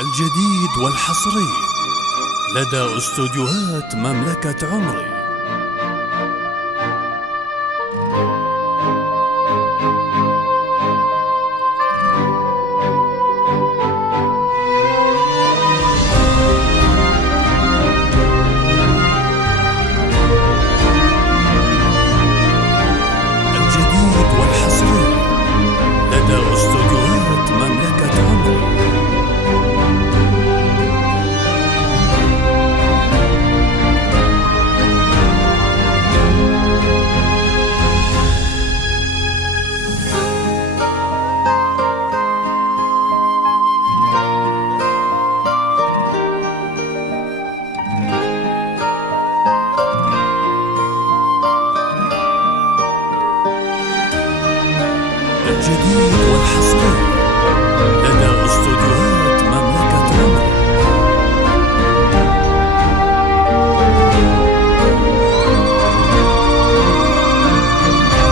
الجديد والحصري لدى استوديوهات مملكة عمري. الجديد والحصري لدى استوديوهات مملكة عمري. الجديد والحصري لدى استوديوهات مملكة عمري.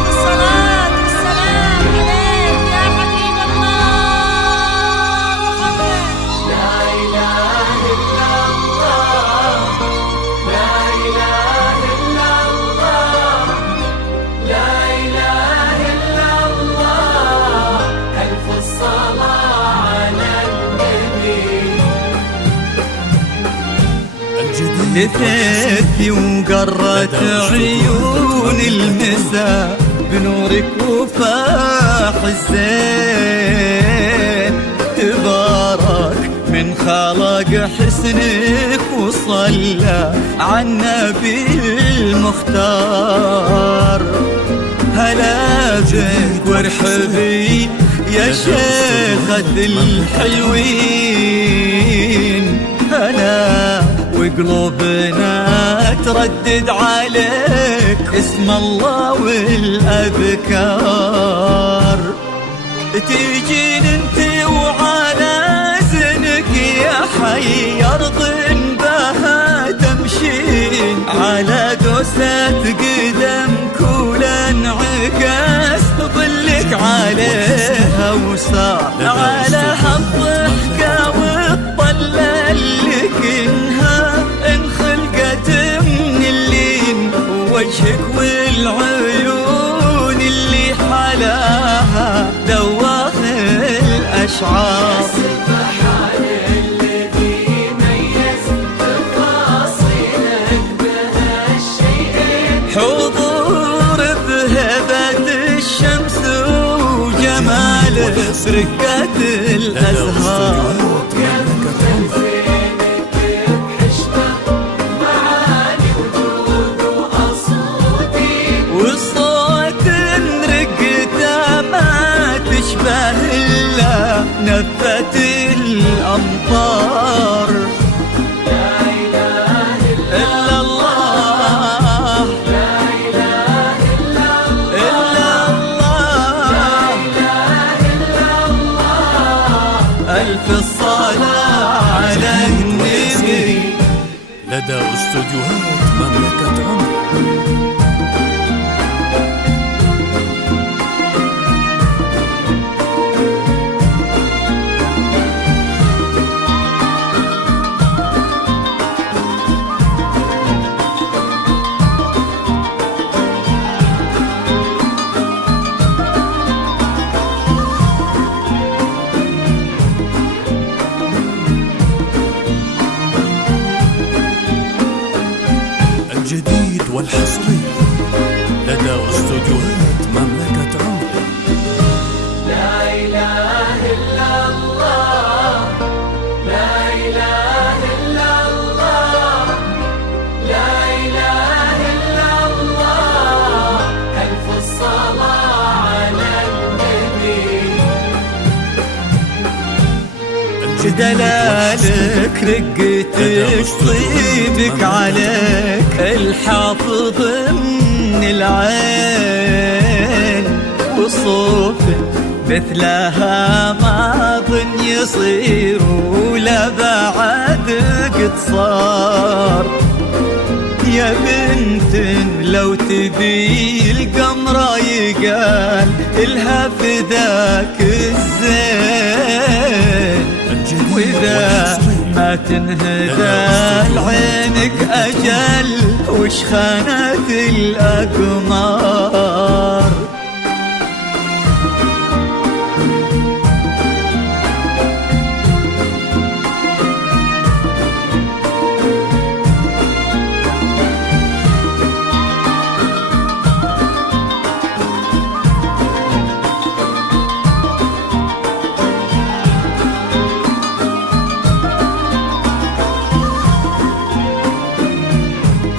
الصلاة والسلام عليك يا حبيب الله محمد. لا إله إلا الله، لا إله إلا الله، لا إله إلا الله. ألف الصلاة على النبي. الجديد لثيتي وقرت عيون المساء بنورك وفاح الزين. تبارك من خلق حسنك وصلى على النبي المختار. هلا بك وارحبي يا شيخة الحلوين. هلا وقلوبنا تردد عليك اسم الله والأذكار. تيجين انت وعلى زنك يا حي أرض بها تمشين. على دوسة قدم كل انعكاس ظلك عليها وصار على هالضحكة والطلة اللي كنها انخلقت من اللين. وجهك والعيون اللي حلاها دواخ الأشعار. سبحان الذي ميز تفاصيلك بهالشيئين. حضور بهبة الشمس وجمالك برقة الأزهار. وصوت رقته ما تشبه إلا نفة الأمطار. لا إله إلا الله، لا إله إلا إلا الله، إلا الله. ألف الصلاة على النبي. لدى استوديوهات مملكة عمري. الجديد والحصري لدى استوديوهات مملكة عمري. لا إله إلا الله، لا إله إلا الله، لا إله إلا الله. ألف الصلاة على النبي. دلالك رقتك طيبك عليك الحافظ من العين. وصوف مثلها ما ظن يصير ولا بعد قد صار. يا بنت لو تبي القمرة يقال إلها فداك الزين. إذا ما تنهدى لعينك أجل وش خانت الأقمار.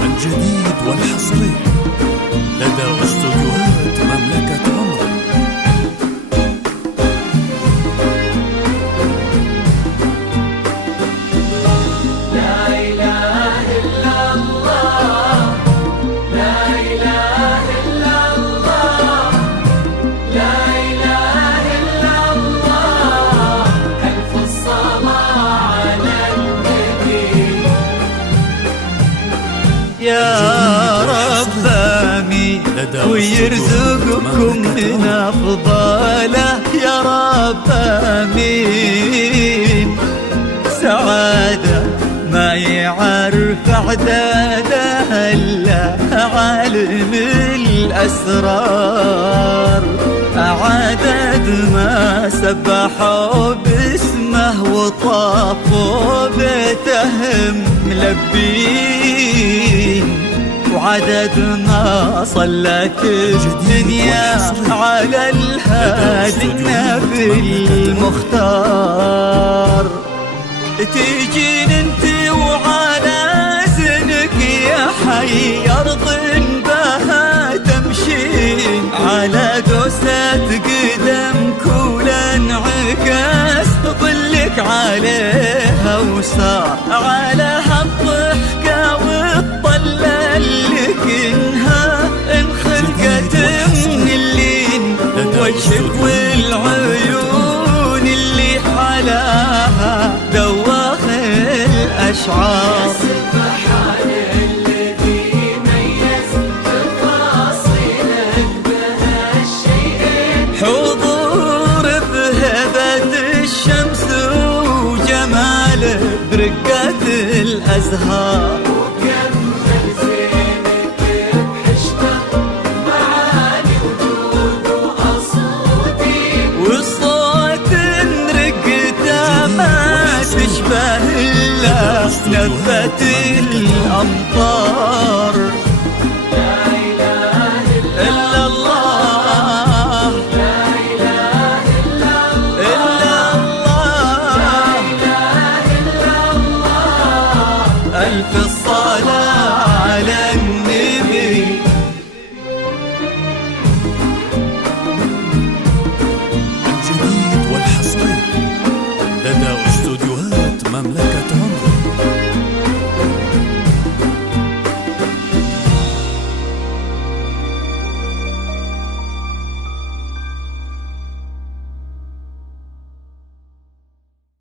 الجديد والحصري لدى استوديوهات مملكة عمر. لا إله إلا الله، لا إله إلا الله، لا إله إلا الله. ألف الصلاة على النبي. يا رب آمين ويرزقكم من أفضاله، يا رب آمين. سعادة ما يعرف عدادها إلا عالم الأسرار، عدد ما سبحوا باسمه وطافوا بيتهم ملبين، وعدد ما صلت الدنيا على الهادي النبي المختار. تيجين انت وعلى زنك يا حي أرض بها تمشين، على دوسة قدم كل انعكاس ظلك عليها وسار، على هالضحكة والطلة اللي كنها انخلقت من اللين، وجهك والعيون اللي حلاها دواخ الأشعار. سبحان الذي ميز تفاصيلك بهالشيئين، حضور بهبة الشمس وجماله برقة الأزهار، وكمل زينك بحشمة معاني وجود وأصوتي، والصوت رقته ما تشبه إلا نبت الأمطار. لا إله إلا الله، لا إله إلا الله، إلا الله، لا إله إلا الله. ألف الصلاة على